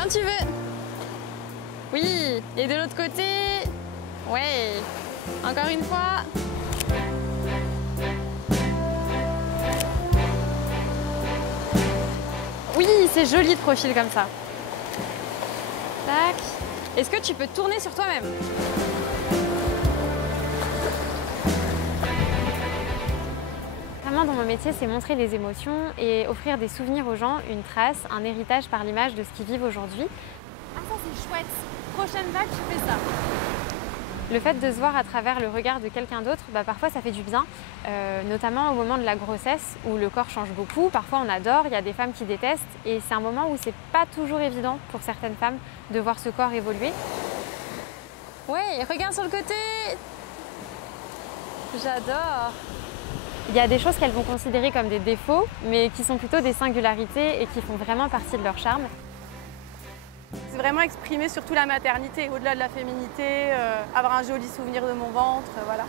Quand tu veux. Oui, et de l'autre côté. Ouais. Encore une fois. Oui, c'est joli de profil comme ça. Tac. Est-ce que tu peux tourner sur toi-même? Vraiment, dans mon métier, c'est montrer les émotions et offrir des souvenirs aux gens, une trace, un héritage par l'image de ce qu'ils vivent aujourd'hui. Ah, ça c'est chouette. Prochaine vague, tu fais ça. Le fait de se voir à travers le regard de quelqu'un d'autre, parfois ça fait du bien, notamment au moment de la grossesse où le corps change beaucoup. Parfois on adore, il y a des femmes qui détestent et c'est un moment où c'est pas toujours évident pour certaines femmes de voir ce corps évoluer. Ouais, regarde sur le côté. J'adore. Il y a des choses qu'elles vont considérer comme des défauts, mais qui sont plutôt des singularités et qui font vraiment partie de leur charme. C'est vraiment exprimer surtout la maternité, au-delà de la féminité, avoir un joli souvenir de mon ventre, voilà.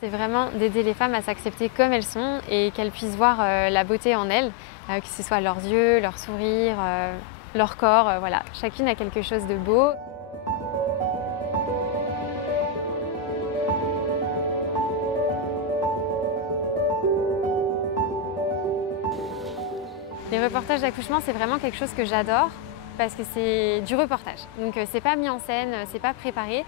C'est vraiment d'aider les femmes à s'accepter comme elles sont et qu'elles puissent voir la beauté en elles, que ce soit leurs yeux, leur sourire, leur corps, voilà. Chacune a quelque chose de beau. Les reportages d'accouchement, c'est vraiment quelque chose que j'adore parce que c'est du reportage. Donc c'est pas mis en scène, c'est pas préparé.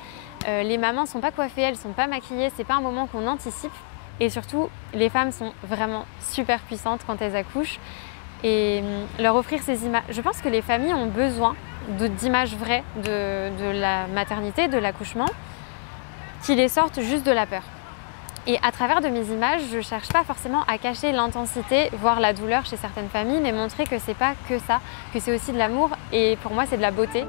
Les mamans sont pas coiffées, elles sont pas maquillées, c'est pas un moment qu'on anticipe. Et surtout, les femmes sont vraiment super puissantes quand elles accouchent. Et leur offrir ces images, je pense que les familles ont besoin d'images vraies de la maternité, de l'accouchement, qui les sortent juste de la peur. Et à travers de mes images, je ne cherche pas forcément à cacher l'intensité, voire la douleur chez certaines familles, mais montrer que c'est pas que ça, que c'est aussi de l'amour et pour moi c'est de la beauté.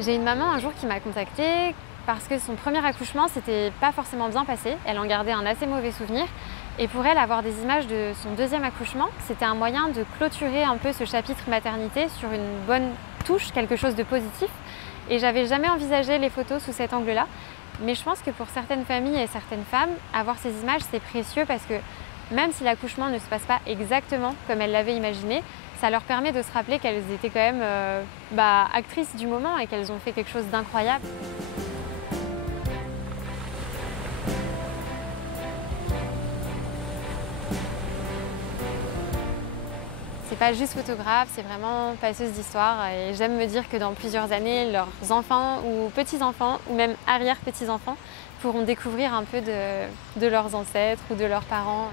J'ai une maman un jour qui m'a contactée parce que son premier accouchement s'était pas forcément bien passé, elle en gardait un assez mauvais souvenir. Et pour elle, avoir des images de son deuxième accouchement, c'était un moyen de clôturer un peu ce chapitre maternité sur une bonne touche, quelque chose de positif. Et j'avais jamais envisagé les photos sous cet angle-là. Mais je pense que pour certaines familles et certaines femmes, avoir ces images, c'est précieux parce que même si l'accouchement ne se passe pas exactement comme elles l'avaient imaginé, ça leur permet de se rappeler qu'elles étaient quand même actrices du moment et qu'elles ont fait quelque chose d'incroyable. C'est pas juste photographe, c'est vraiment passeuse d'histoire et j'aime me dire que dans plusieurs années, leurs enfants ou petits-enfants ou même arrière-petits-enfants pourront découvrir un peu de leurs ancêtres ou de leurs parents.